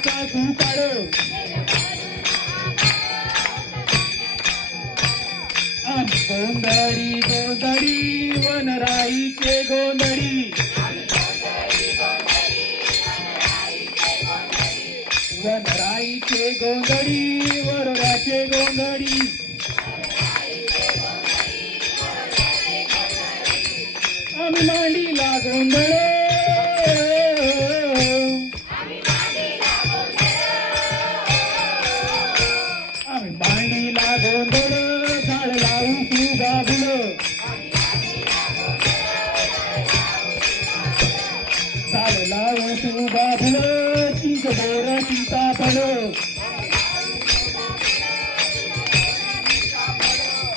धान्याचा सुकाळ गोंधळी गोंधळी वनराईचे गोंधळी वनराईचे गोंधळी वरोड्याचे गोंधळी आम्ही मांडीला गोंधळ आम्ही मांडीला गोंधळ झाड लावून सुगा फुलं झाड लावून सुगा फुलं चिंच बोर सीताफळ